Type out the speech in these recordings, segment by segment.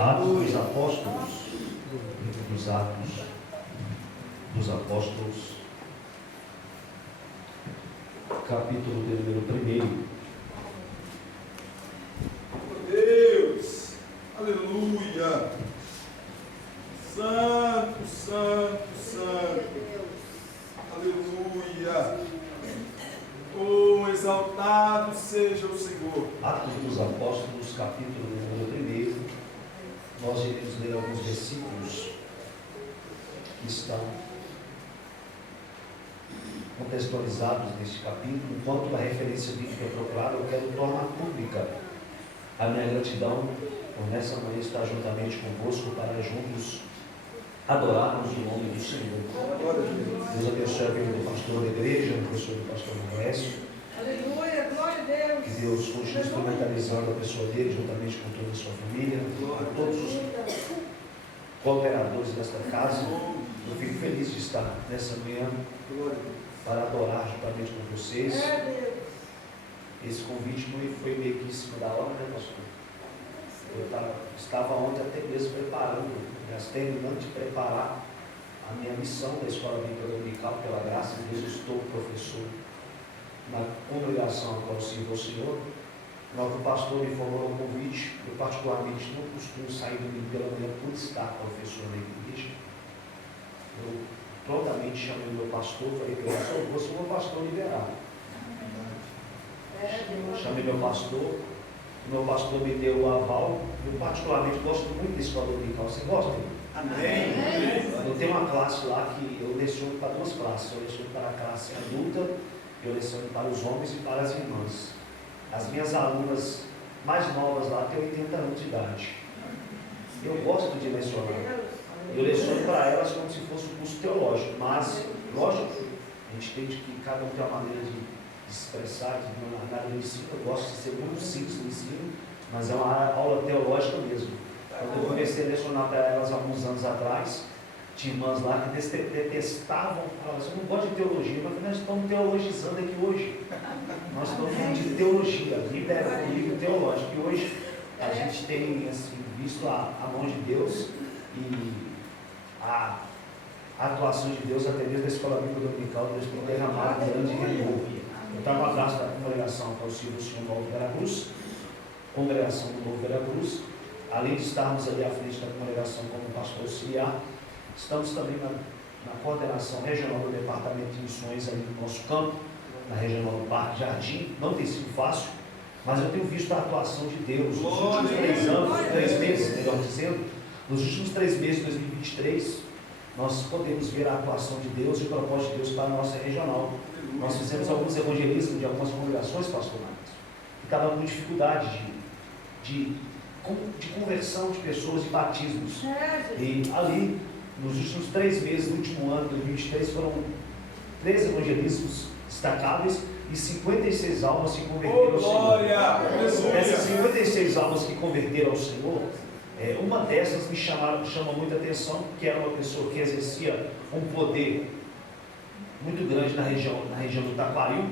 Atos dos Apóstolos, livro dos Atos dos Apóstolos, capítulo de número 1. Deus, aleluia, santo, santo, santo, aleluia, oh, exaltado seja o Senhor. Atos dos Apóstolos, capítulo de número 1, nós iremos ler alguns versículos que estão contextualizados neste capítulo. Enquanto a referência bíblica é procurada, eu quero tornar pública a minha gratidão por nessa manhã estar juntamente convosco para juntos adorarmos o nome do Senhor. Deus abençoe a vida do pastor da igreja, abençoe o pastor Moésio. Aleluia, glória a Deus. Que Deus continue instrumentalizando a pessoa dele, juntamente com toda a sua família, com todos os cooperadores desta casa. Eu fico feliz de estar nessa manhã para adorar juntamente com vocês. Esse convite não foi meio que em cima da hora, né, pastor? Eu estava ontem até mesmo preparando, terminando de preparar a minha missão da Escola Bíblica Dominical. Pela graça de Deus, eu estou professor na congregação a qual sirvo ao Senhor. Na hora que o pastor me formou o convite, eu particularmente não costumo sair domingo pela manhã por estar professor na igreja. Eu prontamente chamei o meu pastor, falei que eu vou ser o meu pastor liberado. Chamei meu pastor, o meu pastor me deu o aval. Eu particularmente gosto muito da escola dominical. Você gosta? Amém. Eu tenho uma classe lá que eu leciono para duas classes. Eu leciono para a classe adulta, eu leciono para os homens e para as irmãs. As minhas alunas mais novas lá têm 80 anos de idade. Eu gosto de lecionar. Eu leciono para elas como se fosse um curso teológico, mas, lógico, a gente tem que cada um tem uma maneira de expressar, de nada no ensino. Eu gosto de ser muito simples no ensino, mas é uma aula teológica mesmo. Quando eu comecei a lecionar para elas alguns anos atrás, tinha irmãs lá que detestavam, falavam assim: eu não gosto de teologia, mas nós estamos teologizando aqui hoje. Nós estamos falando de teologia, libera o livro teológico. E hoje a gente tem assim, visto a mão de Deus e a atuação de Deus até mesmo da Escola Bíblica Dominical. Deus tem derramado grande renovo. Eu estava no abraço da congregação para o Senhor Novo Veracruz, congregação do Novo Veracruz. Além de estarmos ali à frente da congregação como pastor auxiliar, estamos também na coordenação regional do Departamento de Missões ali no nosso campo, na regional do Parque Jardim. Não tem sido fácil, mas eu tenho visto a atuação de Deus nos últimos 3 anos, 3 meses, melhor dizendo, nos últimos 3 meses de 2023, nós podemos ver a atuação de Deus e o propósito de Deus para a nossa regional. Nós fizemos alguns evangelismos de algumas congregações pastorais que estavam com dificuldade de conversão de pessoas, de batismos. E ali, nos últimos 3 meses do último ano, 2023, foram 3 evangelismos destacáveis e 56 almas se converteram ao Senhor. Essas 56 almas que converteram ao Senhor, uma dessas me chama muita atenção, que era uma pessoa que exercia um poder muito grande na região do Taquaril.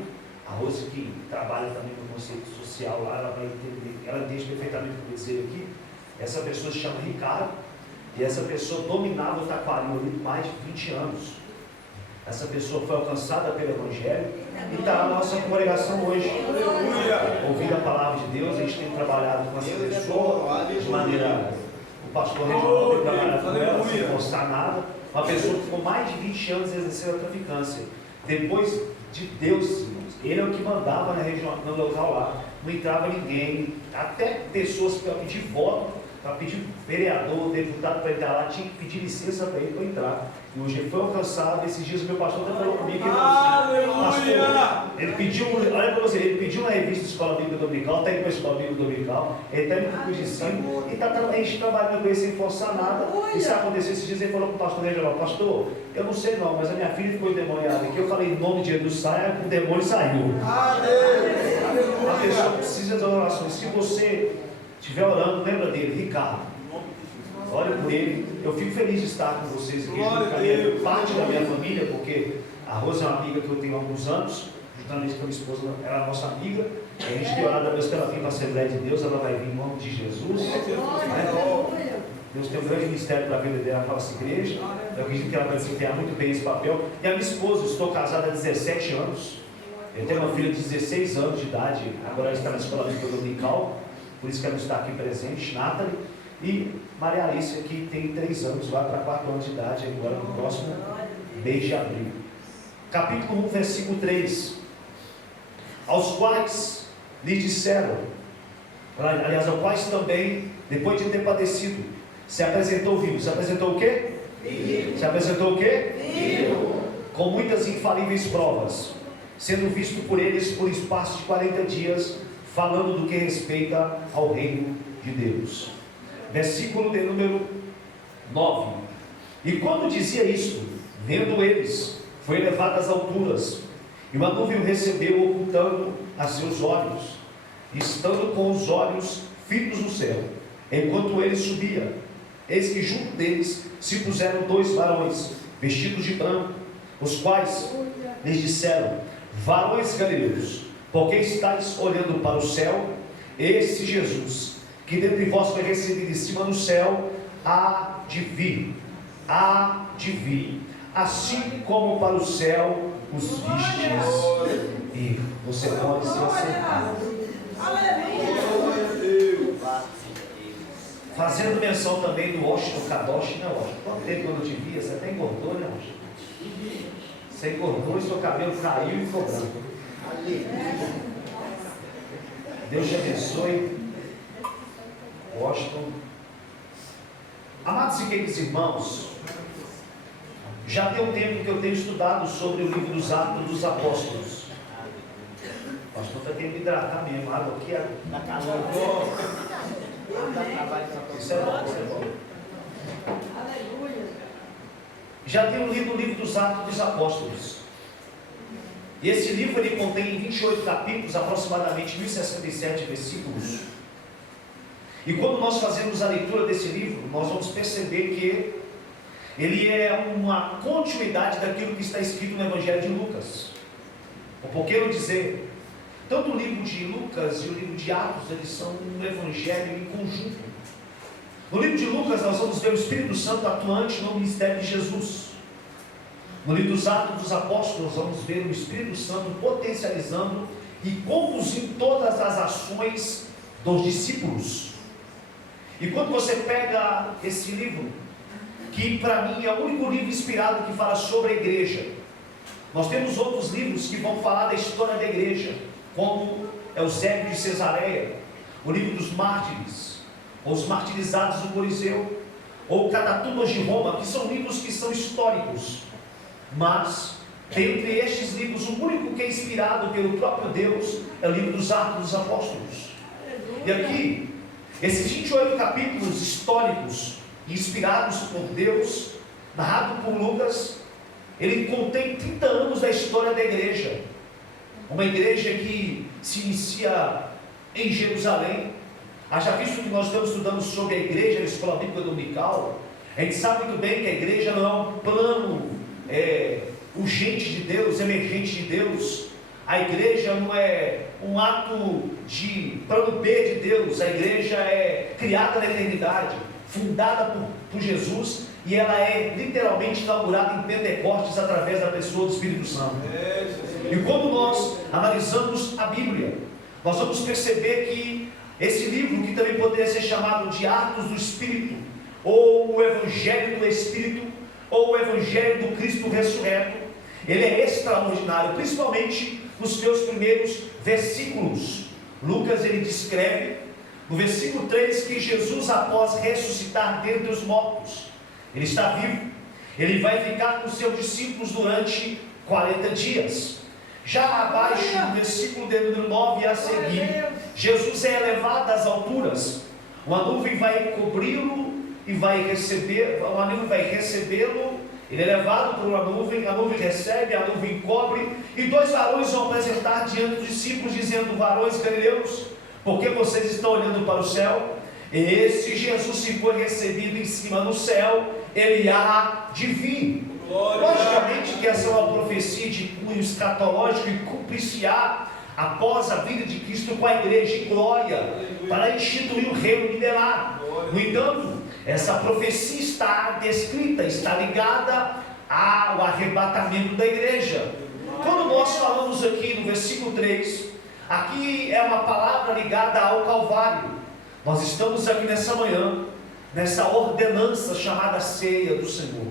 A Rose, que trabalha também no conceito social lá, ela vai entender, ela entende perfeitamente o que eu vou dizer aqui. Essa pessoa se chama Ricardo, e essa pessoa dominava o Taquaril ali por mais de 20 anos. Essa pessoa foi alcançada pelo Evangelho e está na nossa congregação hoje. Ouvindo a palavra de Deus, a gente tem trabalhado com essa pessoa de maneira. O pastor regional tem trabalhado com ela, sem forçar nada. Uma pessoa que ficou mais de 20 anos exercendo a traficância. Depois de Deus, ele é o que mandava na região, no local lá. Não entrava ninguém, até pessoas para pedir voto, para pedir vereador, deputado para entrar lá, tinha que pedir licença para ele para entrar. E hoje ele foi alcançado. Esses dias o meu pastor até falou comigo que ele pediu, olha para você, ele pediu uma revista de Escola Bíblica Dominical, está indo para a Escola Bíblica Dominical, ele está indo para o curso de ensino, e está a gente trabalhando com ele sem forçar nada. Isso aconteceu esses dias. Ele falou para o pastor regional: pastor, eu não sei não, mas a minha filha ficou endemoniada aqui. Eu falei: em nome de Jesus, saia, o demônio saiu. A pessoa precisa das orações. Se você estiver orando, lembra dele, Ricardo. Olha por ele. Eu fico feliz de estar com vocês aqui, parte da minha família, porque a Rosa é uma amiga que eu tenho há alguns anos, juntamente com a minha esposa, ela é nossa amiga. A gente tem orado a Deus que ela vem para a Assembleia de Deus, ela vai vir em nome de Jesus. Deus tem um grande mistério para a vida dela, na nossa igreja. Eu acredito que ela vai desempenhar muito bem esse papel. E a minha esposa, estou casada há 17 anos. Eu tenho uma filha de 16 anos de idade, agora ela está na escola bíblica dominical, por isso que ela está aqui presente, Nathalie. E Maria Alice, que tem 3 anos, vai para 4 anos de idade, agora no próximo mês de abril. Capítulo 1, versículo 3. Aos quais lhes disseram, aliás, aos quais também, depois de ter padecido, se apresentou vivo. Se apresentou o quê? Vivo. Se apresentou o quê? Vivo. Com muitas infalíveis provas, sendo visto por eles por espaço de 40 dias, falando do que respeita ao reino de Deus. Versículo de número 9. E quando dizia isto, vendo eles, foi elevado às alturas, e uma nuvem o recebeu, ocultando a seus olhos, estando com os olhos fitos no céu. Enquanto ele subia, eis que junto deles se puseram 2 varões, vestidos de branco, os quais lhes disseram: varões galileus, por que estáis olhando para o céu? Esse Jesus, que dentre vós foi recebido de cima no céu, há de vir, assim como para o céu os vistes ir. Você pode se assentar. Fazendo menção também do Washington Kadosh, né, Washington? Quanto tempo quando eu te via, você até engordou, né, Washington? Você engordou e seu cabelo caiu e ficou branco. Deus te abençoe, Washington. Amados e queridos irmãos, já tem um tempo que eu tenho estudado sobre o livro dos Atos dos Apóstolos. O pastor está querendo me hidratar mesmo, a água aqui é da calor. Isso é bom, isso é bom. Aleluia. Já tenho lido o livro dos Atos dos Apóstolos. E esse livro ele contém 28 capítulos, aproximadamente 1067 versículos. E quando nós fazemos a leitura desse livro, nós vamos perceber que ele é uma continuidade daquilo que está escrito no Evangelho de Lucas. Ou por que não dizer, tanto o livro de Lucas e o livro de Atos, eles são um evangelho em conjunto. No livro de Lucas nós vamos ver o Espírito Santo atuante no ministério de Jesus. No livro dos Atos dos Apóstolos, vamos ver o Espírito Santo potencializando e conduzindo todas as ações dos discípulos. E quando você pega esse livro, que para mim é o único livro inspirado que fala sobre a igreja, nós temos outros livros que vão falar da história da igreja, como Eusébio de Cesareia, o livro dos mártires, ou os martirizados do Coliseu, ou Catatumbas de Roma, que são livros que são históricos. Mas, dentre estes livros, o único que é inspirado pelo próprio Deus é o livro dos Atos dos Apóstolos. E aqui, esses 28 capítulos históricos, inspirados por Deus, narrado por Lucas, ele contém 30 anos da história da igreja. Uma igreja que se inicia em Jerusalém. Haja visto que nós estamos estudando sobre a igreja na escola bíblica dominical, a gente sabe muito bem que a igreja não é um plano urgente de Deus, emergente de Deus. A igreja não é um ato de plano B de Deus. A igreja é criada na eternidade, fundada por Jesus, e ela é literalmente inaugurada em Pentecostes através da pessoa do Espírito Santo. E quando nós analisamos a Bíblia, nós vamos perceber que esse livro, que também poderia ser chamado de Atos do Espírito, ou o Evangelho do Espírito, ou o Evangelho do Cristo ressurreto, ele é extraordinário, principalmente nos seus primeiros versículos. Lucas ele descreve no versículo 3 que Jesus, após ressuscitar dentre os mortos, ele está vivo, ele vai ficar com seus discípulos durante 40 dias. Já abaixo, no versículo de número 9 a seguir, Jesus é elevado às alturas, uma nuvem vai cobri-lo e vai receber, uma nuvem vai recebê-lo, ele é levado por uma nuvem, a nuvem recebe, a nuvem cobre, e 2 varões vão apresentar diante dos discípulos, dizendo: varões galileus, por que vocês estão olhando para o céu? Esse Jesus, se foi recebido em cima no céu, ele há de vir. Logicamente que essa é uma profecia de cunho escatológico e cumprir-se-á após a vida de Cristo com a igreja em glória, para instituir o reino milenar. No entanto, essa profecia está descrita, está ligada ao arrebatamento da igreja. Quando nós falamos aqui no versículo 3, aqui é uma palavra ligada ao Calvário. Nós estamos aqui nessa manhã, nessa ordenança chamada ceia do Senhor,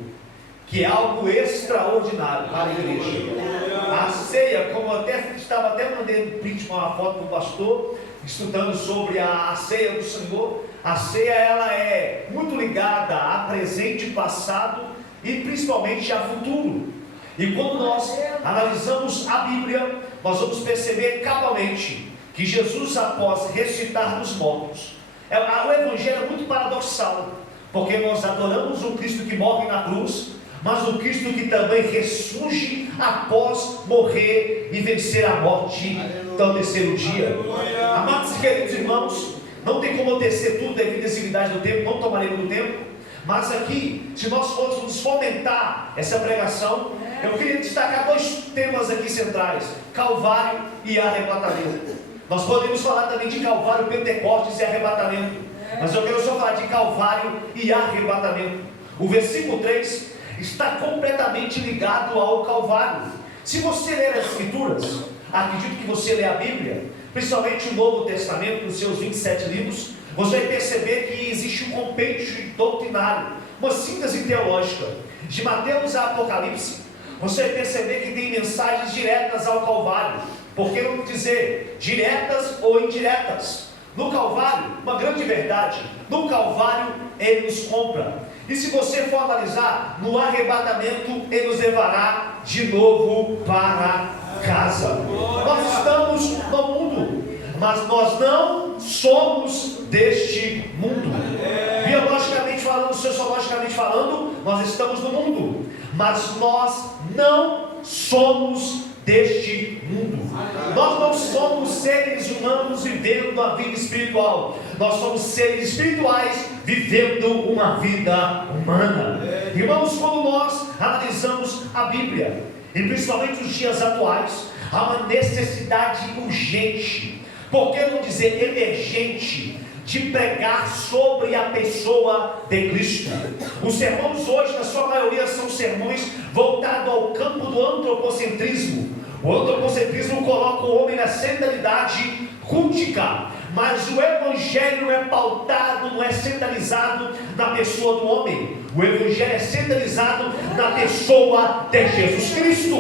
que é algo extraordinário para a igreja. A ceia, como eu estava até mandando print com uma foto do pastor, estudando sobre a ceia do Senhor. A ceia, ela é muito ligada a presente, passado e principalmente a futuro. E quando nós analisamos a Bíblia, nós vamos perceber cabalmente que Jesus, após ressuscitar dos mortos, o Evangelho é muito paradoxal, porque nós adoramos um Cristo que morre na cruz, mas um Cristo que também ressurge após morrer e vencer a morte no terceiro dia. Amados e queridos irmãos, não tem como eu tecer tudo devido à exiguidade do tempo, não tomarei muito tempo, mas aqui, se nós fôssemos fomentar essa pregação, eu queria destacar dois temas aqui centrais: Calvário e arrebatamento. Nós podemos falar também de Calvário, Pentecostes e arrebatamento, mas eu quero só falar de Calvário e arrebatamento. O versículo 3 está completamente ligado ao Calvário. Se você ler as Escrituras, acredito que você lê a Bíblia, principalmente o Novo Testamento, nos seus 27 livros, você vai perceber que existe um compêndio doutrinário, uma síntese teológica, de Mateus a Apocalipse. Você vai perceber que tem mensagens diretas ao Calvário, por que não dizer diretas ou indiretas? No Calvário, uma grande verdade, no Calvário Ele nos compra. E se você for analisar, no arrebatamento Ele nos levará de novo para casa. Nós estamos no mundo, mas nós não somos deste mundo. Biologicamente falando, sociologicamente falando, nós estamos no mundo, mas nós não somos deste mundo. Nós não somos seres humanos vivendo a vida espiritual, nós somos seres espirituais vivendo uma vida humana. Irmãos, quando nós analisamos a Bíblia, e principalmente nos dias atuais, há uma necessidade urgente, por que não dizer emergente, de pregar sobre a pessoa de Cristo. Os sermões hoje, na sua maioria, são sermões voltados ao campo do antropocentrismo. O antropocentrismo coloca o homem na centralidade cultica, mas o Evangelho não é pautado, não é centralizado na pessoa do homem. O Evangelho é centralizado na pessoa de Jesus Cristo.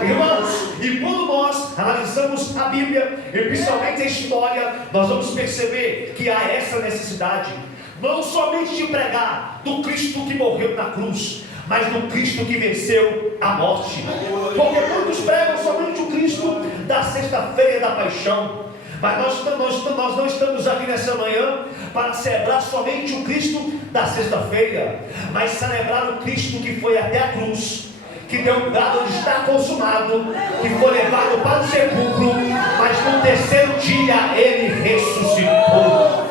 Irmãos, e quando nós analisamos a Bíblia, e principalmente a história, nós vamos perceber que há essa necessidade, não somente de pregar do Cristo que morreu na cruz, mas do Cristo que venceu a morte. Porque muitos pregam somente o Cristo da sexta-feira da paixão, mas nós não estamos aqui nessa manhã para celebrar somente o Cristo da sexta-feira, mas celebrar o Cristo que foi até a cruz, que deu um dado de estar consumado, que foi levado para o sepulcro, mas no terceiro dia Ele ressuscitou.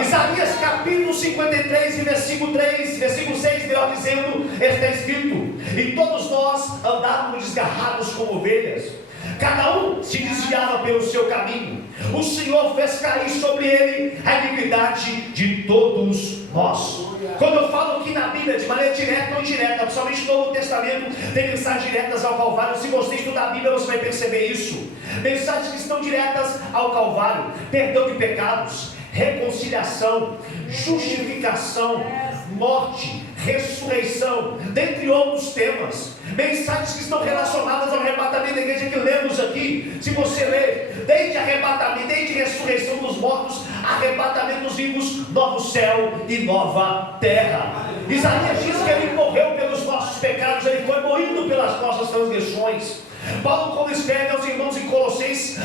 Isaías capítulo 53 e versículo 3, versículo 6, melhor dizendo, está escrito: e todos nós andávamos desgarrados como ovelhas, cada um se desviava pelo seu caminho, o Senhor fez cair sobre ele a iniquidade de todos nós. Quando eu falo aqui na Bíblia, de maneira direta ou indireta, principalmente no Novo Testamento, tem mensagens diretas ao Calvário. Se você estudar a Bíblia, você vai perceber isso. Mensagens que estão diretas ao Calvário: perdão de pecados, reconciliação, justificação, morte, ressurreição, dentre outros temas. Mensagens que estão relacionadas ao arrebatamento da igreja que lemos aqui. Se você ler, desde arrebatamento, desde ressurreição dos mortos, arrebatamento dos vivos, novo céu e nova terra. Isaías diz que Ele morreu pelos nossos pecados, Ele foi moído pelas nossas transgressões. Paulo, quando escreve aos irmãos em Colossenses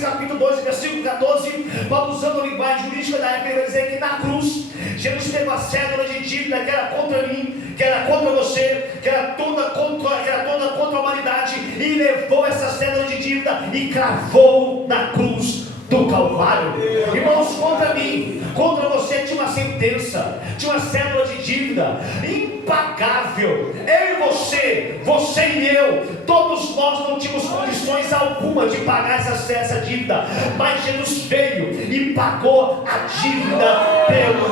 capítulo 2, versículo 14, Paulo, usando a linguagem jurídica da época, ele vai dizer que na cruz Jesus teve a cédula de dívida que era contra mim, que era contra você, que era toda contra a humanidade, e levou essa cédula de dívida e cravou na cruz do Calvário. Irmãos, contra mim, contra você tinha uma sentença intensa, tinha uma cédula de dívida impagável. Eu e você e eu, todos nós não tínhamos condições alguma de pagar essa dívida, mas Jesus veio e pagou a dívida pelos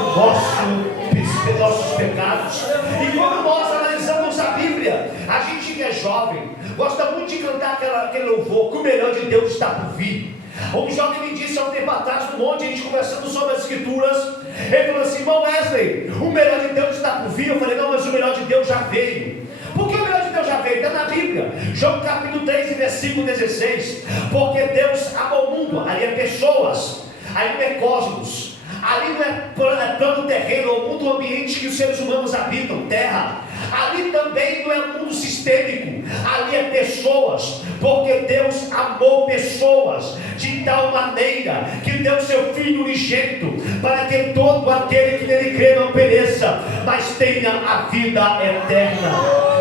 nossos pecados. E quando nós analisamos a Bíblia, a gente que é jovem gosta muito de cantar aquele louvor que o melhor de Deus está por vir. Um jovem me disse há um tempo atrás, no monte, a gente conversando sobre as escrituras, ele falou assim: irmão Wesley, o melhor de Deus está por vir. Eu falei: não, mas o melhor de Deus já veio. Por que o melhor de Deus já veio? Está na Bíblia, João capítulo 3 e versículo 16. Porque Deus amou o mundo, ali é pessoas, ali não é cosmos, ali não é plano terreno, ou mundo ambiente que os seres humanos habitam, terra. Ali também não é mundo sistêmico, ali é pessoas, porque Deus amou pessoas de tal maneira que deu seu Filho unigênito, para que todo aquele que nele crê não pereça, mas tenha a vida eterna.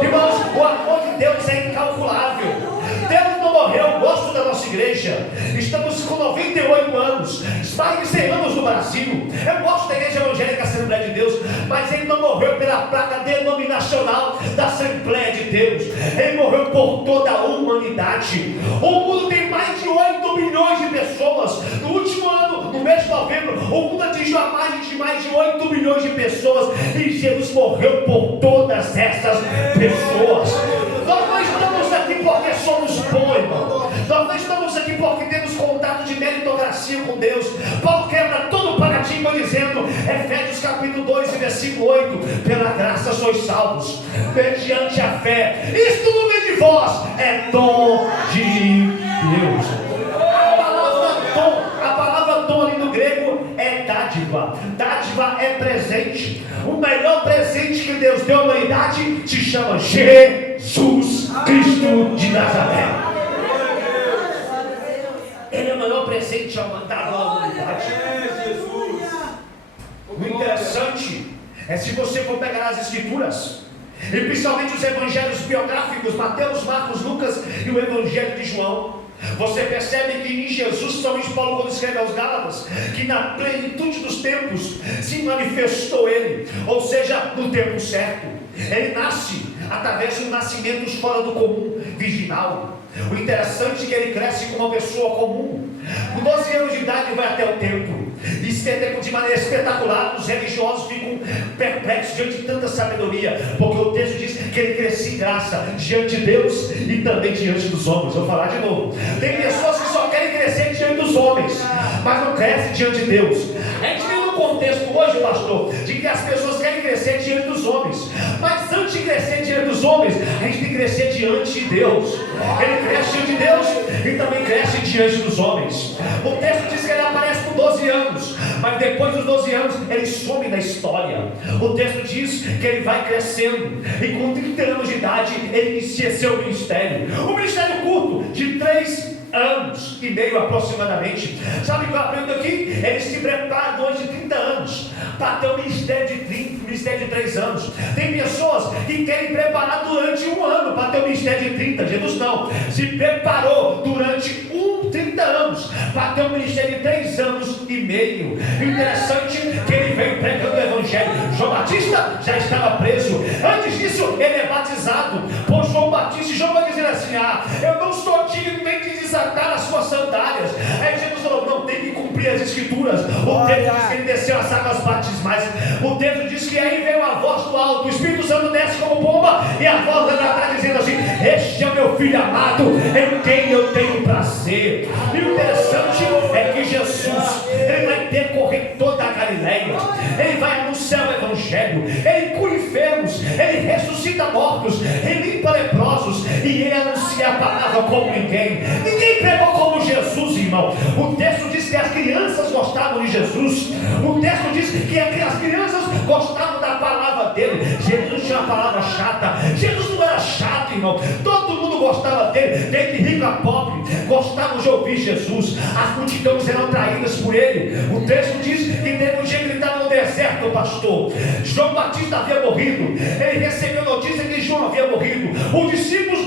Irmãos, o amor de Deus é incalculável. Deus não morreu. Eu gosto da nossa igreja, estamos com 98 anos, mais de 100 anos no Brasil. Eu gosto da Igreja Evangélica Assembleia de Deus, mas ele não morreu pela placa denominacional da Assembleia de Deus, ele morreu por toda a humanidade. O mundo tem mais de 8 milhões de pessoas. No último ano, no mês de novembro, o mundo atingiu a margem de mais de 8 milhões de pessoas, e Jesus morreu por todas essas pessoas. Nós não estamos aqui porque somos bons, irmão. Nós não estamos aqui porque temos contato de meritocracia com Deus. Paulo quebra todo o paradigma dizendo, Efésios capítulo 2 e versículo 8, pela graça sois salvos, mediante a fé. Isto não vem de vós, é dom de Deus. A palavra dom ali no grego é dádiva. Dádiva é presente. O melhor presente que Deus deu à humanidade se chama Jesus Cristo de Nazaré. Ele é o maior presente dado à humanidade. O interessante é, se você for pegar as escrituras, e principalmente os evangelhos biográficos, Mateus, Marcos, Lucas e o evangelho de João, você percebe que em Jesus, principalmente Paulo quando escreve aos Gálatas, que na plenitude dos tempos se manifestou ele, ou seja, no tempo certo. Ele nasce através de um nascimento fora do comum, virginal. O interessante é que ele cresce como uma pessoa comum. Com 12 anos de idade vai até o templo, e de maneira espetacular os religiosos ficam perplexos diante de tanta sabedoria, porque o texto diz que ele crescia em graça diante de Deus e também diante dos homens. Vou falar de novo. Tem pessoas que só querem crescer diante dos homens, mas não crescem diante de Deus. A gente tem um contexto hoje, pastor, de que as pessoas querem crescer diante dos homens, mas antes de crescer diante dos homens, a gente tem que crescer diante de Deus. Ele cresce diante de Deus e também cresce diante dos homens. O texto diz que ele aparece com 12 anos, mas depois dos 12 anos ele some da história. O texto diz que ele vai crescendo, e com 30 anos de idade ele inicia seu ministério. Um ministério curto, de 3 anos e meio aproximadamente. Sabe o que eu aprendo aqui? Ele se prepara durante 30 anos para ter um ministério de 3 anos. Tem pessoas que querem preparar durante 1 ano para ter um ministério de 30. Jesus não, se preparou durante 30 anos para ter um ministério de 3 anos e meio. Interessante que ele veio pregando o evangelho. João Batista já estava preso. Antes disso ele é batizado por João Batista, e João vai dizer assim: eu não sou digno nem de desatar as suas sandálias. Aí Jesus falou: não, tem que cumprir as escrituras. O texto diz que ele desceu as águas batismais. O texto diz que aí veio a voz do alto, o Espírito Santo desce como pomba, e a voz lá atrás dizendo assim: este é o meu filho amado, em quem eu tenho prazer. E o interessante é que Jesus, ele vai percorrer toda a Galileia, ele vai anunciar o evangelho, ele cura enfermos, ele ressuscita mortos, ele limpa leprosos, e ele anuncia a palavra como ninguém pregou como Jesus, irmão. O texto diz que as crianças gostavam de Jesus. O texto diz que as crianças gostavam da palavra dele. Jesus não tinha uma palavra chata. Jesus não era chato, irmão. Todo mundo gostava dele, desde rico a pobre, gostavam de ouvir Jesus. As multidões eram traídas por ele. O texto diz que teve um dia que ele estava no deserto, o pastor. João Batista havia morrido. Ele recebeu notícia que João havia morrido. Os discípulos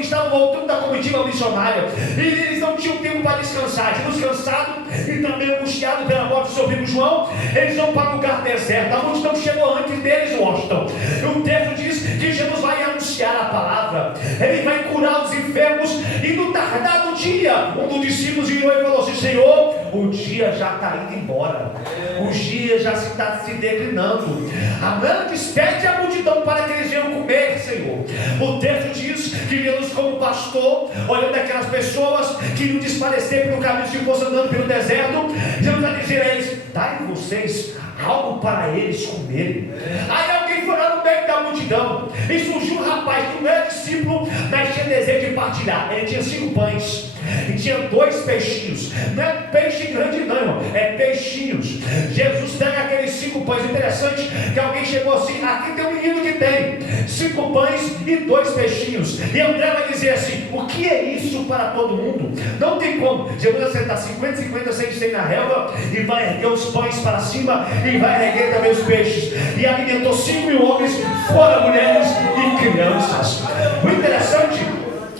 estavam voltando da comitiva missionária e eles não tinham tempo para descansar. Descansado e também angustiado pela morte do seu primo João, eles vão para um lugar deserto. A multidão chegou antes deles, Washington. O texto diz que Jesus vai anunciar a palavra, ele vai curar os enfermos, e no tardado dia, um dos discípulos virou e falou assim: Senhor, o dia já está indo embora, o dia já está se declinando. Amém? Despede a multidão para que eles venham comer, Senhor. O texto diz que Jesus, como pastor, olhando aquelas pessoas que iam desfalecer pelo caminho, se fosse andando pelo deserto, Jesus vai dizer a eles: dai vocês algo para eles comerem. Aí alguém foi lá no meio da multidão e surgiu um rapaz que não era discípulo, mas tinha desejo de partilhar. Ele tinha 5 pães e tinha 2 peixinhos. Não é peixe grande não, irmão, é peixinhos. Jesus pega aqueles 5 pães. Interessante que alguém chegou assim: aqui tem um menino que tem 5 pães e 2 peixinhos. E André vai dizer assim: o que é isso para todo mundo? Não tem como. Jesus vai sentar 50, 100 na relva e vai erguer os pães para cima e vai erguer também os peixes. E alimentou 5.000 homens, fora mulheres e crianças. O interessante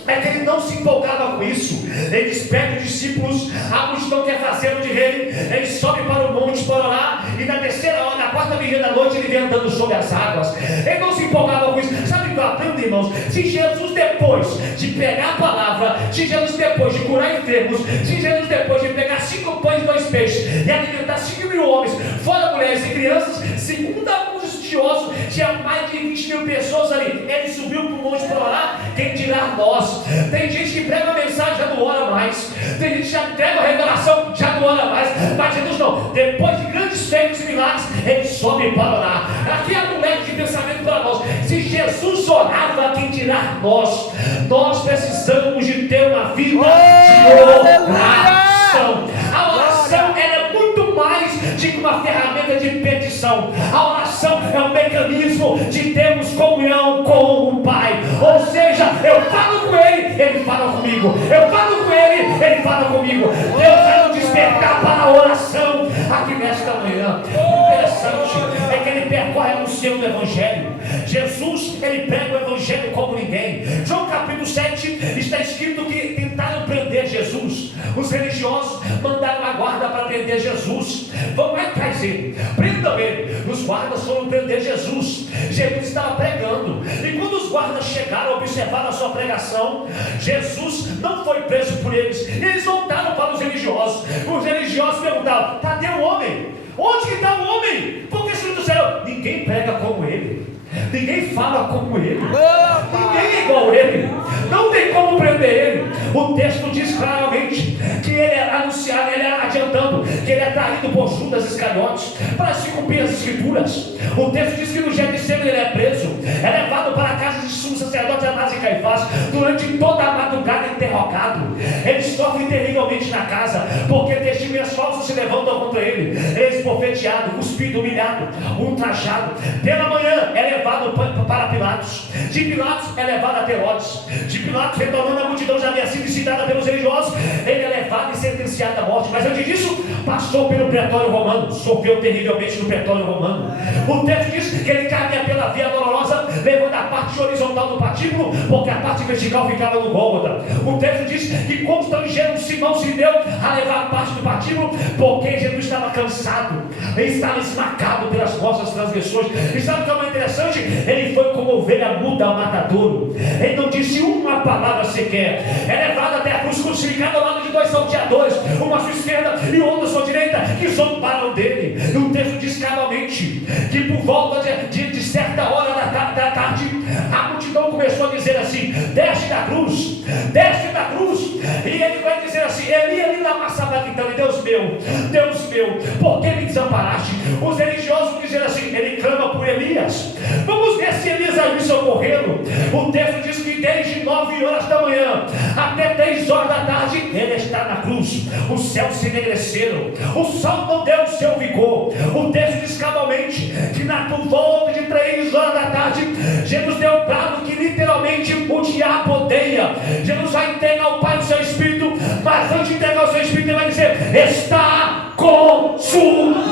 é que ele não se empolgava com isso. Ele despede os discípulos, a multidão quer fazê-lo de rei, ele sobe para o monte para orar, e na terceira hora, na 4ª vigília da noite, ele vem andando sobre as águas. Ele não se empolgava com isso. Sabe o que eu aprendo, irmãos? Se Jesus, depois de pegar a palavra, se Jesus, depois de curar enfermos, se Jesus, depois de pegar 5 pães e 2 peixes e alimentar 5.000 homens, fora mulheres e crianças, segundo alguns estudiosos, tinha mais de 20.000 pessoas ali, ele subiu para o monte para orar, quem dirá nós? Tem gente que prega a mensagem, já não ora mais. Tem gente que já entrega a revelação, já não ora mais. Mas Jesus não. Depois de grandes feitos e milagres, ele sobe para orar. Aqui é a moleque de pensamento para nós. Se Jesus orava, quem dirá nós? Nós precisamos de ter uma vida de oração. A oração é muito mais de que uma ferramenta de petição. A oração é um mecanismo de termos comunhão com o Pai. Ou seja, eu falo com Ele, Ele fala comigo. Eu falo com Ele, Ele fala comigo. Deus vai nos despertar para a oração aqui nesta manhã. O interessante é que Ele percorre anunciando o Evangelho. Jesus, Ele prega o Evangelho como ninguém. João capítulo 7 está escrito que tentaram prender Jesus. Os religiosos mandaram a guarda para prender Jesus. Vão lá atrás dele, prendam ele. Os guardas foram prender Jesus. Jesus estava pregando, e quando os guardas chegaram, observaram a sua pregação, Jesus não foi preso por eles. Eles voltaram para os religiosos. Os religiosos perguntaram: cadê o homem? Onde que está o homem? Porque se disseram: ninguém prega como ele, ninguém fala como ele, ninguém é igual a ele, não tem como prender ele. O texto diz claramente que ele é anunciado, ele é adiantando que ele é traído por Judas Iscariotes para se cumprir as escrituras. O texto diz que no Getsemane ele é preso, é levado para a casa de sumo sacerdote Anás e Caifás, durante toda a madrugada interrogado. Ele sofre terrivelmente na casa, porque testemunhas falsas se levantam contra ele. Ele é esbofeteado, cuspido, humilhado, ultrajado. Pela manhã é levado para Pilatos, de Pilatos é levado a Herodes, de Pilatos, retornando a multidão já havia sido incitada pelos religiosos, ele é levado e sentenciado à morte. Mas antes disso, passou pelo pretório romano, sofreu terrivelmente no pretório romano. O texto diz que ele caminha pela via dolorosa, levando a parte horizontal do patíbulo, porque a parte vertical ficava no Gólgota. O texto diz que constrangido Simão se deu a levar a parte do patíbulo, porque Jesus estava cansado, ele estava esmagado pelas nossas transgressões. E sabe o que é mais interessante? Ele foi como ovelha muda ao matadouro. Ele não disse uma palavra sequer. É levado até a cruz, crucificado ao lado de 2 salteadores, uma à sua esquerda e outra à sua direita, que zombaram dele. E o texto diz claramente que por volta de certa hora da tarde, a multidão começou a dizer assim: desce da cruz, desce da cruz. E ele vai dizer assim: Eli lama sabachthani, Deus meu, por que me desamparaste? Os religiosos dizem assim: ele clama por Elias. Vamos ver se Elias vai me socorrê-lo. O texto diz que desde 9 horas da manhã até 3 horas da tarde ele está na cruz. Os céus se enegreceram, o sol não deu o seu vigor. O texto diz cabalmente que na volta de 3 horas da tarde, Jesus deu um prazo que literalmente o diabo odeia. Jesus vai entregar ao Pai o seu Espírito, mas antes de entregar o seu Espírito ele vai dizer: está consumado.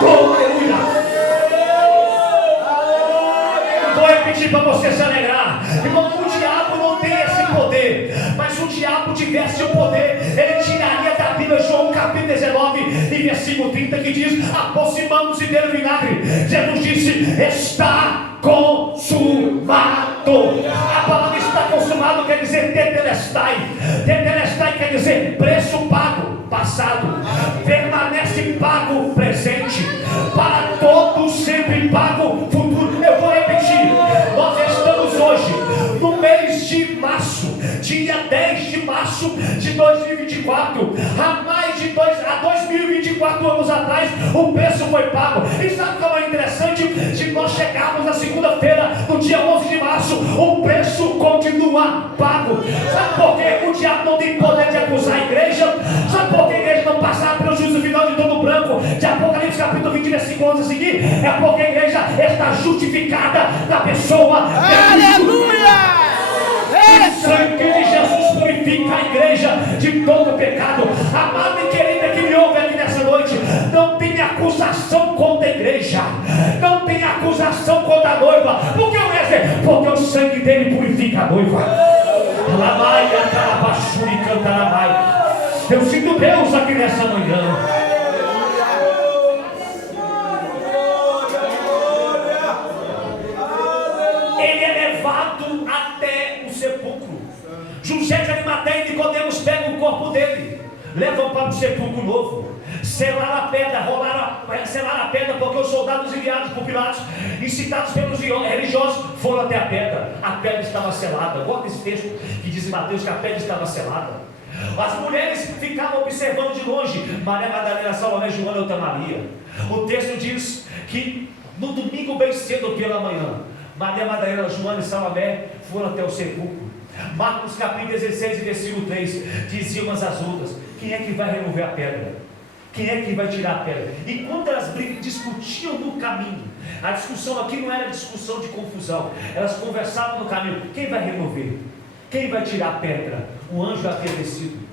Aleluia. versículo 30, que diz: aproximando-se dele o vinagre, Jesus disse: está consumado. A palavra está consumado quer dizer tetelestai. Tetelestai quer dizer preço pago, passado, permanece pago, presente, para todos sempre pago, futuro. Eu vou repetir: nós estamos hoje no mês de março, dia 10 de março de 2024. Há 2024 anos atrás o preço foi pago. E sabe o que é interessante? Se nós chegarmos na segunda-feira, no dia 11 de março, o preço continua pago. Sabe por que o diabo não tem poder de acusar a igreja? Sabe por que a igreja não passará pelo juízo final de todo branco de Apocalipse capítulo 20 versículo 11 a seguir? É porque a igreja está justificada na pessoa. Aleluia! O sangue de Jesus purifica a igreja de todo pecado. Amado e querida que me ouve aqui nessa noite, não tem acusação contra a igreja, não tem acusação contra a noiva. Por que o mestre? Porque o sangue dele purifica a noiva. Eu sinto Deus aqui nessa manhã. Ele é levado até o sepulcro. José de Arimateia e Nicodemos pegam o corpo dele, levam para o sepulcro novo, selaram a pedra, selaram a pedra, porque os soldados enviados por Pilatos, incitados pelos religiosos, foram até a pedra estava selada. Bota esse texto que diz em Mateus que a pedra estava selada. As mulheres ficavam observando de longe, Maria Madalena, Salomé, Joana e outra Maria. O texto diz que no domingo bem cedo pela manhã, Maria Madalena, Joana e Salomé foram até o sepulcro. Marcos capítulo 16 versículo 3 diziam umas às outras: quem é que vai remover a pedra? Quem é que vai tirar a pedra? E quando elas discutiam no caminho, a discussão aqui não era discussão de confusão, elas conversavam no caminho: quem vai remover? Quem vai tirar a pedra? O anjo havia descido.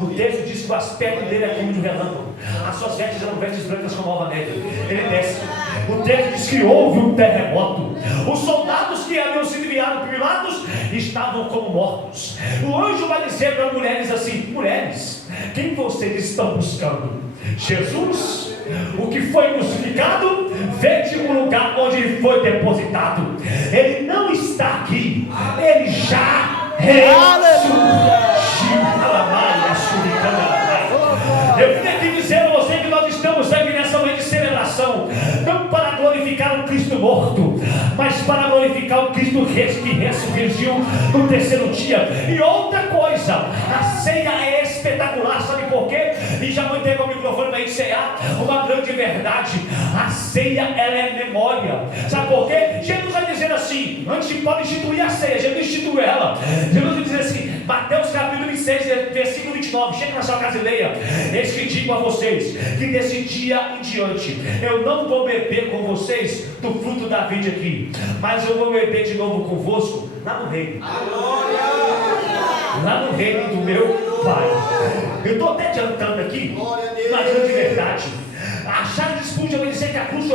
O texto diz que o aspecto dele é como de um relâmpago, as suas vestes eram vestes brancas como alva neve. Ele desce. O texto diz que houve um terremoto. Os soldados que haviam sido enviados por Pilatos estavam como mortos. O anjo vai dizer para as mulheres assim: mulheres, quem vocês estão buscando? Jesus? O que foi crucificado? Vede o lugar onde ele foi depositado. Ele não está aqui, ele já ressuscitou. Eu vim aqui dizer a você que nós estamos aqui nessa noite de celebração, não para glorificar o Cristo morto, mas para glorificar o Cristo que ressurgiu no terceiro dia. E outra coisa, a ceia é espetacular, sabe por quê? E já vou entregar o microfone para encerrar uma grande verdade: a ceia, ela é memória. Sabe por quê? Jesus vai dizer assim, antes de Paulo instituir a ceia, Jesus instituiu ela. Jesus vai dizer assim, Mateus capítulo 26 versículo 29, chega na sua casa e leia: eis que digo a vocês, que desse dia em diante eu não vou beber com vocês do fruto da vide aqui, mas eu vou beber de novo convosco lá no reino, lá no reino do meu Pai. Eu estou até adiantando aqui uma grande verdade. A Charles Spurgeon vai dizer que a cruz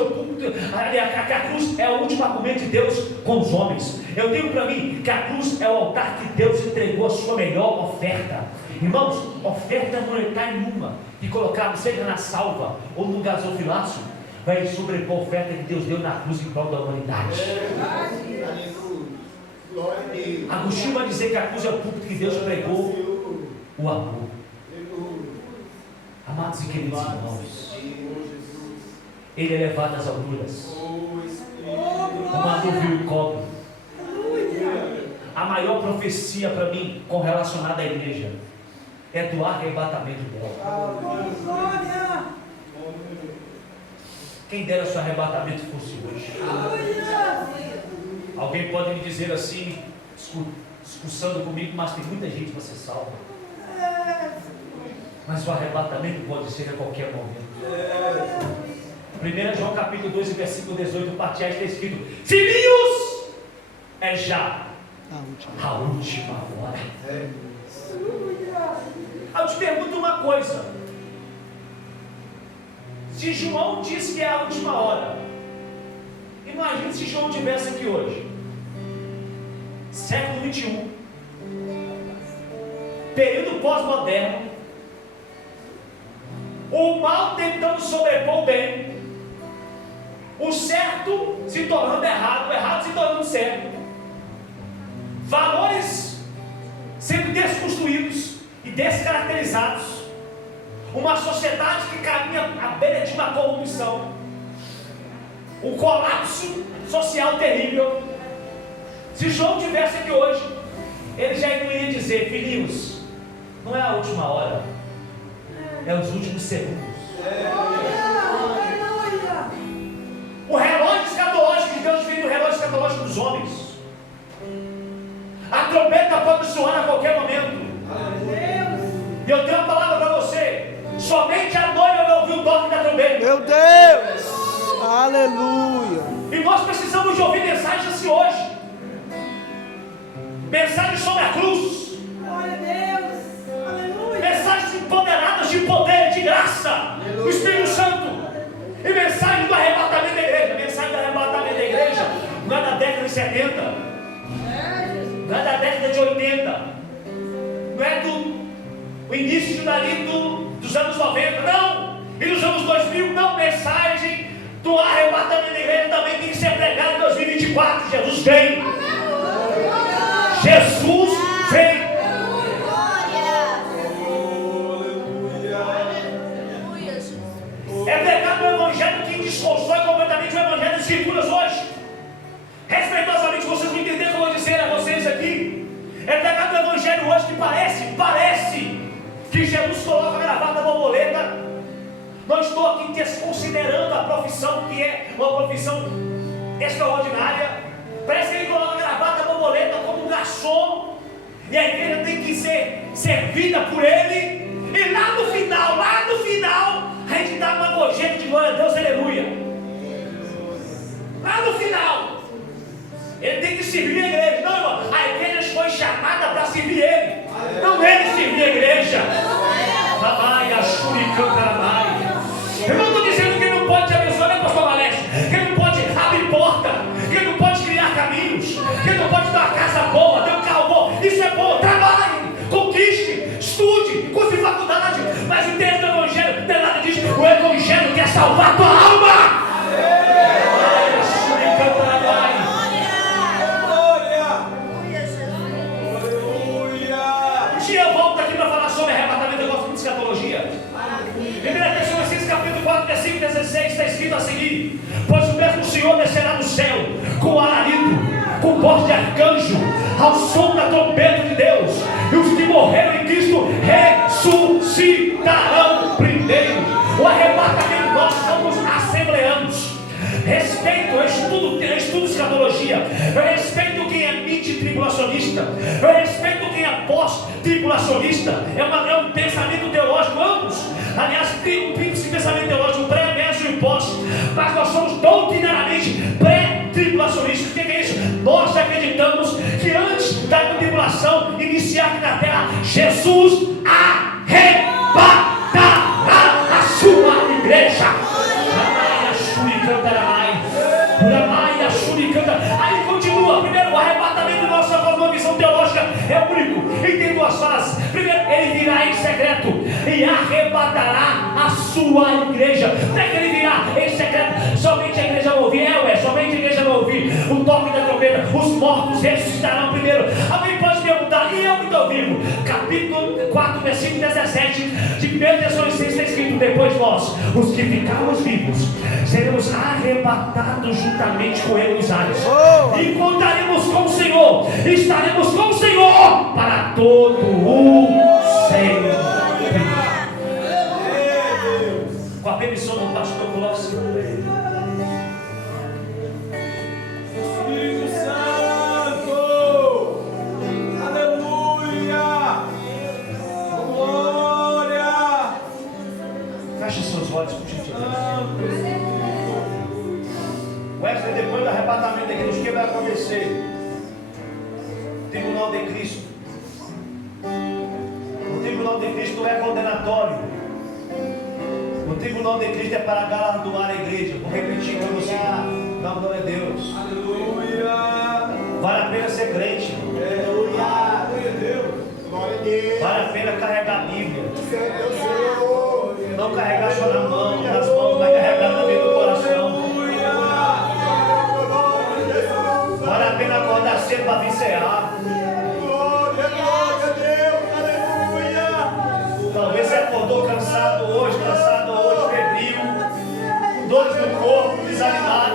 é o último argumento de Deus com os homens. Eu tenho para mim que a cruz é o altar que Deus entregou a sua melhor oferta. Irmãos, oferta não está em uma e colocado, seja na salva ou no gasofilácio, vai sobrepor a oferta que Deus deu na cruz em prol da humanidade. Agostinho vai dizer que a cruz é o púlpito que Deus pregou o amor. Amados e queridos irmãos, ele é levado às alturas, como a nuvem cobre. A maior profecia para mim com relacionada à igreja é do arrebatamento dela. Quem dera se o arrebatamento fosse hoje. Alguém pode me dizer assim, discussando comigo, mas tem muita gente para ser salva. Mas o arrebatamento pode ser a qualquer momento. 1 João capítulo 2 versículo 18, parteais está escrito: filhinhos, é já a última hora. Eu te pergunto uma coisa: se João disse que é a última hora, imagine se João estivesse aqui hoje, século 21, período pós-moderno, o mal tentando sobrepor o bem, o certo se tornando errado, o errado se tornando certo, valores sendo desconstruídos e descaracterizados, uma sociedade que caminha à beira de uma corrupção, um colapso social terrível. Se João tivesse aqui hoje, ele já iria dizer: filhinhos, não é a última hora, é os últimos segundos. O relógio escatológico de Deus vem do relógio escatológico dos homens. A trombeta pode soar a qualquer momento. E eu tenho uma palavra para você: somente a noiva vai ouvir o toque da trombeta. Meu Deus! Aleluia! E nós precisamos de ouvir mensagens assim hoje. Mensagens sobre a cruz. Glória a Deus. Aleluia. Mensagens empoderadas de poder, de graça do Espírito Santo. E mensagem do arrebatamento da igreja. Mensagem do arrebatamento da igreja não é da década de 70, não é da década de 80, não é do início dos anos 90, não, e dos anos 2000, não. Mensagem do arrebatamento da igreja também tem que ser pregada em 2024. Jesus vem. Jesus vem. É pregado um evangelho que desconstrói completamente o evangelho das escrituras hoje. Respeitosamente, vocês me entenderam o que eu vou dizer a vocês aqui. É pregado um evangelho hoje que parece que Jesus coloca a gravata borboleta. Não estou aqui desconsiderando a profissão, que é uma profissão extraordinária. Parece que ele coloca a gravata borboleta como um garçom, e a igreja tem que ser servida por ele. E lá no final, a gente dá uma gorjeta de glória a Deus, aleluia. Lá no final, ele tem que servir a igreja. Não, irmão, a igreja foi chamada para servir ele, não ele servir a igreja. Eu não estou dizendo que ele não pode te abençoar, né, pastor Valésio? Que ele não pode abrir porta, que ele não pode criar caminhos, que ele não pode dar uma casa boa, ter um carro bom. Isso é bom, trabalhe, conquiste, estude, curse faculdade. Mas o texto do evangelho não tem nada disso. O evangelho quer salvar a tua alma. Um dia eu volto aqui para falar sobre arrebatamento. Eu gosto muito de escatologia. 1 Tessalonicenses capítulo 4, versículo 16, está escrito a seguir: pois o mesmo Senhor descerá do céu com alarido, com voz de arcanjo, ao som da trombeta de Deus, e os que morreram em Cristo ressuscitarão primeiro. O arrebatamento, nós somos assembleanos. Respeito, eu estudo escatologia. Eu respeito quem é mid-tribulacionista. Eu respeito quem é pós-tribulacionista. É um pensamento teológico, ambos. Aliás, tem um pensamento teológico pré, médio e pós. Mas nós somos doutrinariamente pré-tribulacionistas. O que é isso? Nós acreditamos que antes da tribulação iniciar aqui na terra, Jesus arrebatará a sua igreja. Aí continua. Primeiro, o arrebatamento nosso após uma visão teológica é único e tem duas fases. Primeiro, ele virá em secreto e arrebatará a sua igreja. Não é que ele virá em secreto, somente a igreja vai ouvir. Somente a igreja vai ouvir o toque da trombeta. Os mortos ressuscitarão primeiro. Alguém pode perguntar: e eu que estou vivo? Capítulo 4, versículo 17 de 1 Tessalonicenses está escrito: depois nós, os que ficarmos vivos, seremos arrebatados juntamente com ele nos ares. E contaremos com o Senhor, estaremos com o Senhor para todo o sempre. Com a permissão do pastor, coloque o Senhor. Espírito Santo, aleluia, glória. Feche seus olhos, por gentileza. Wesley, depois do arrebatamento da igreja, o que vai acontecer? Tribunal de Cristo. O tribunal de Cristo não é condenatório. O tribunal de Cristo é para galardoar a igreja. Vou repetir para você: não é Deus. Aleluia. Vale a pena ser crente. Aleluia. Glória a Deus. Glória a Deus. Vale a pena carregar a Bíblia. Senhor. Não não carregar só na mão, nas mãos, vai carregar também no coração. Vale a pena acordar cedo para vir cear. Talvez você acordou cansado hoje, febril, com dores no corpo, desanimada.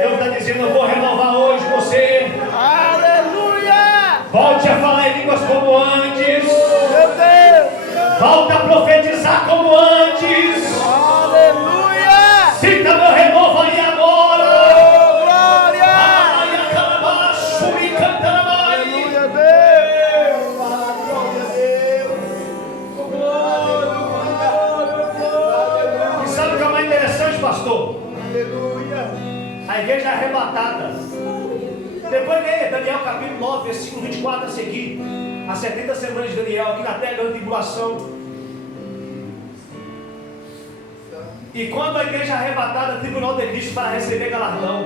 Deus está dizendo, eu vou renovar hoje você. Aleluia! Volte a falar em línguas como antes. Meu Deus! Volta a profetizar como antes. Aleluia! Sinta meu renovo aí agora. Oh, glória! Aleluia, E sabe o que é mais interessante, pastor? A igreja é arrebatada. Depois leia Daniel capítulo 9, versículo 24 a seguir. As 70 semanas de Daniel aqui na terra, grande tribulação. E quando a igreja é arrebatada, o tribunal de Cristo para receber galardão,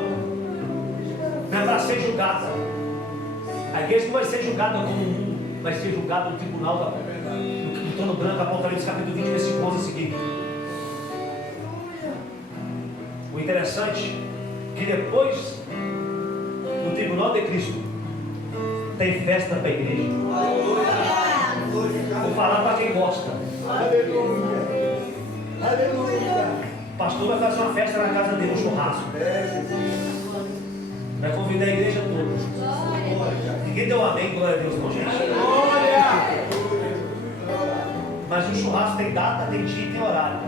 não é para ser julgada. A igreja não vai ser julgada como o mundo, vai ser julgada no tribunal do trono branco, Apocalipse capítulo 20, versículo 11 a seguir. O interessante é que depois do tribunal de Cristo tem festa para a igreja. Vou falar para quem gosta. O pastor vai fazer uma festa na casa dele, um churrasco. Vai convidar a igreja toda. Ninguém deu amém, glória a Deus, não, gente? Mas o churrasco tem data, tem dia e tem horário.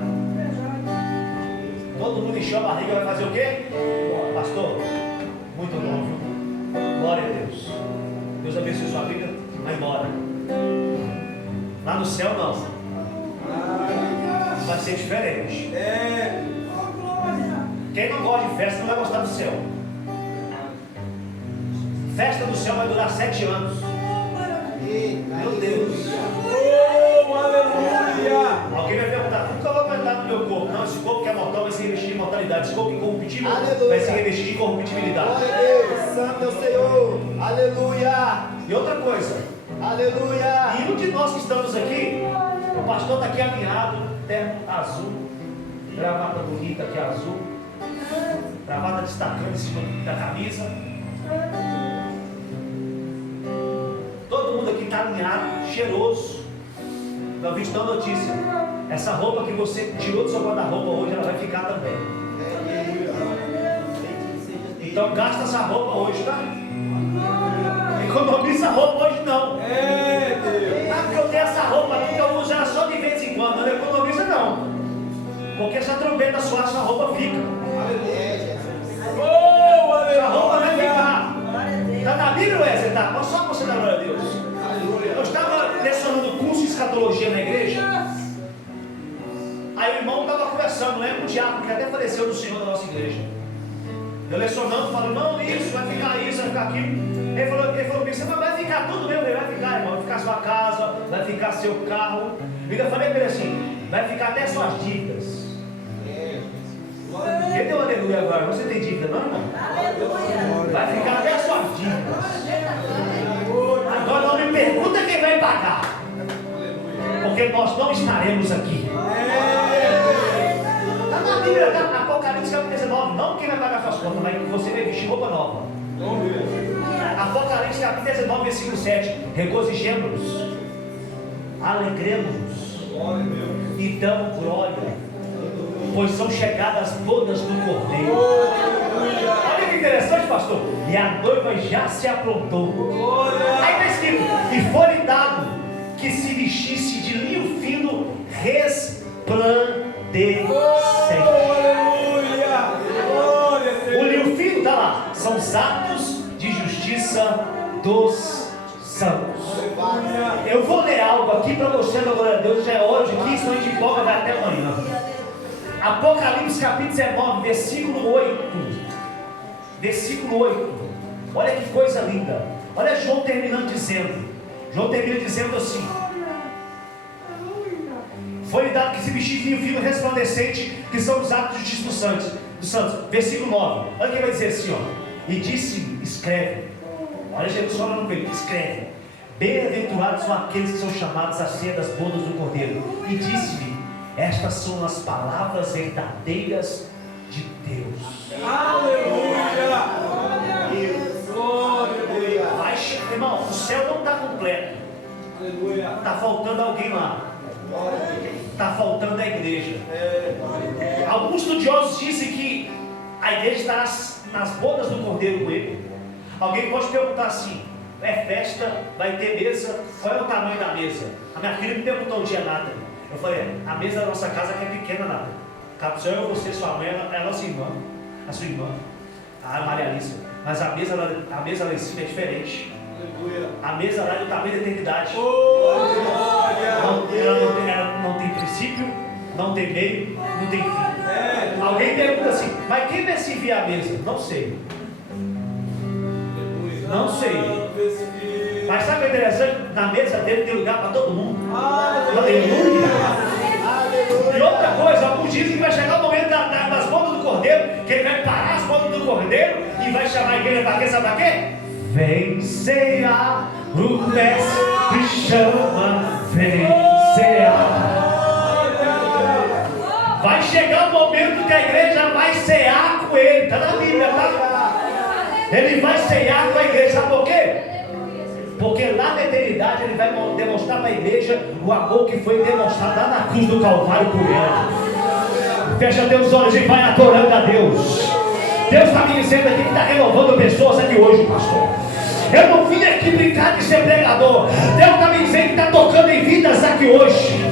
Todo mundo encheu a barriga, vai fazer o quê? Pastor, muito bom, viu? Glória a Deus. Deus abençoe sua vida, vai embora. Lá no céu não. Vai ser diferente. Quem não gosta de festa não vai gostar do céu. Festa do céu vai durar 7 anos. Meu Deus. Alguém vai perguntar, nunca vou aumentar no meu corpo. Não, esse corpo que é mortal vai se revestir de mortalidade. Esse corpo que é corruptível vai se revestir de corruptibilidade. Glória a Deus, santo é o Senhor. Aleluia. E outra coisa, Aleluia. e um de nós que estamos aqui, o pastor está aqui alinhado, terno azul, gravata bonita aqui azul, gravata destacando em cima da camisa. Todo mundo aqui está alinhado, cheiroso. Eu vi uma notícia. Essa roupa que você tirou do seu guarda-roupa hoje, ela vai ficar também. Então gasta essa roupa hoje, tá? Economiza a roupa hoje não. Ah, porque eu tenho essa roupa aqui que eu uso ela só de vez em quando. Não economiza não. Porque essa trombeta suar, sua roupa fica. Sua roupa vai ficar. Está na Bíblia, Wesley? Tá? Só você dar glória a Deus. Eu estava lecionando curso de escatologia na igreja. Aí o irmão estava conversando, lembra? O diácono que até faleceu do Senhor da nossa igreja. Eu lecionando, falando, não, isso, vai ficar isso, vai ficar aquilo. Ele falou, você vai ficar tudo mesmo, vai ficar, irmão, vai ficar sua casa, vai ficar seu carro. E eu falei para ele assim, vai ficar até suas dívidas. Quem deu aleluia agora? Você tem dívida, não, irmão? Vai ficar até suas dívidas. Agora não me pergunta quem vai pagar, porque nós não estaremos aqui. Está na Bíblia, tá? Apocalipse capítulo 19, não quem vai pagar suas contas, mas você vai vestir roupa nova. Apocalipse capítulo 19, versículo 7, regozijemos-nos, alegremos-nos e damos glória, pois são chegadas todas do Cordeiro. Olha que interessante, pastor. E a noiva já se aprontou. Aí está escrito, e foi-lhe dado que se vestisse de linho fino, resplandecente. O linho fino está lá, são os atos de justiça dos santos. Eu vou ler algo aqui para você, glória a Deus, já é hora de que senão a gente empolga, vai até amanhã. Apocalipse capítulo 19, versículo 8. Versículo 8. Olha que coisa linda. Olha João terminando dizendo. João termina dizendo assim: foi-lhe dado que se vestir de linho fino resplandecente, que são os atos de justiça dos santos. Versículo 9. Olha o que vai dizer assim, ó. E disse, escreve. Olha Jesus falando com ele, escreve. Bem-aventurados são aqueles que são chamados a ser das bodas do Cordeiro. E disse-me, Estas são as palavras verdadeiras de Deus. Mas, irmão, o céu não está completo. Está faltando alguém lá. Está faltando a igreja. Alguns estudiosos dizem que a igreja está nas bodas do Cordeiro com ele. Alguém pode perguntar assim: é festa, vai ter mesa, qual é o tamanho da mesa? A minha filha me perguntou um dia, nada. Eu falei: a mesa da nossa casa que é pequena, nada. Cabe só eu, você, sua mãe, é a nossa irmã, a sua irmã, a Maria Alice. Mas a mesa lá em cima é diferente. A mesa lá é do tamanho da eternidade. Ela não tem princípio, não tem meio, não tem fim. Alguém pergunta assim: mas quem vai servir a mesa? Não sei. Não sei. Mas sabe o que é interessante? Na mesa dele tem lugar para todo mundo. Aleluia. E outra coisa, alguns dizem que vai chegar o momento das bodas do Cordeiro, que ele vai parar as bodas do Cordeiro e vai chamar a igreja para quê? Sabe para quê? Vem cear, o mestre chama, vem cear. Vai chegar o momento que a igreja vai cear com ele. Está na Bíblia, tá? Ele vai cear com a igreja, sabe por quê? Porque lá na eternidade ele vai demonstrar para a igreja o amor que foi demonstrado lá na cruz do Calvário por ela. Fecha teus olhos e vai adorando a Deus. Deus está me dizendo aqui que está renovando pessoas aqui hoje, pastor. Eu não vim aqui brincar de ser pregador. Deus está me dizendo que está tocando em vidas aqui hoje.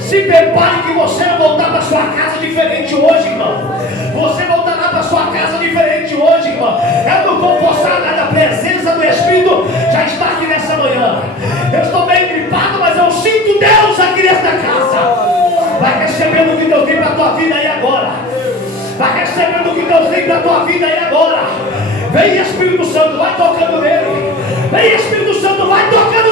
Se prepare que você vai voltar para sua casa diferente hoje, irmão. Você voltará para sua casa diferente hoje, irmão. Eu não vou forçar nada. A presença do Espírito já está aqui nessa manhã. Eu estou bem gripado, mas eu sinto Deus aqui nesta casa. Vai recebendo o que Deus tem para a tua vida aí agora. Vai recebendo o que Deus tem para a tua vida aí agora. Vem Espírito Santo, vai tocando nele. Vem Espírito Santo, vai tocando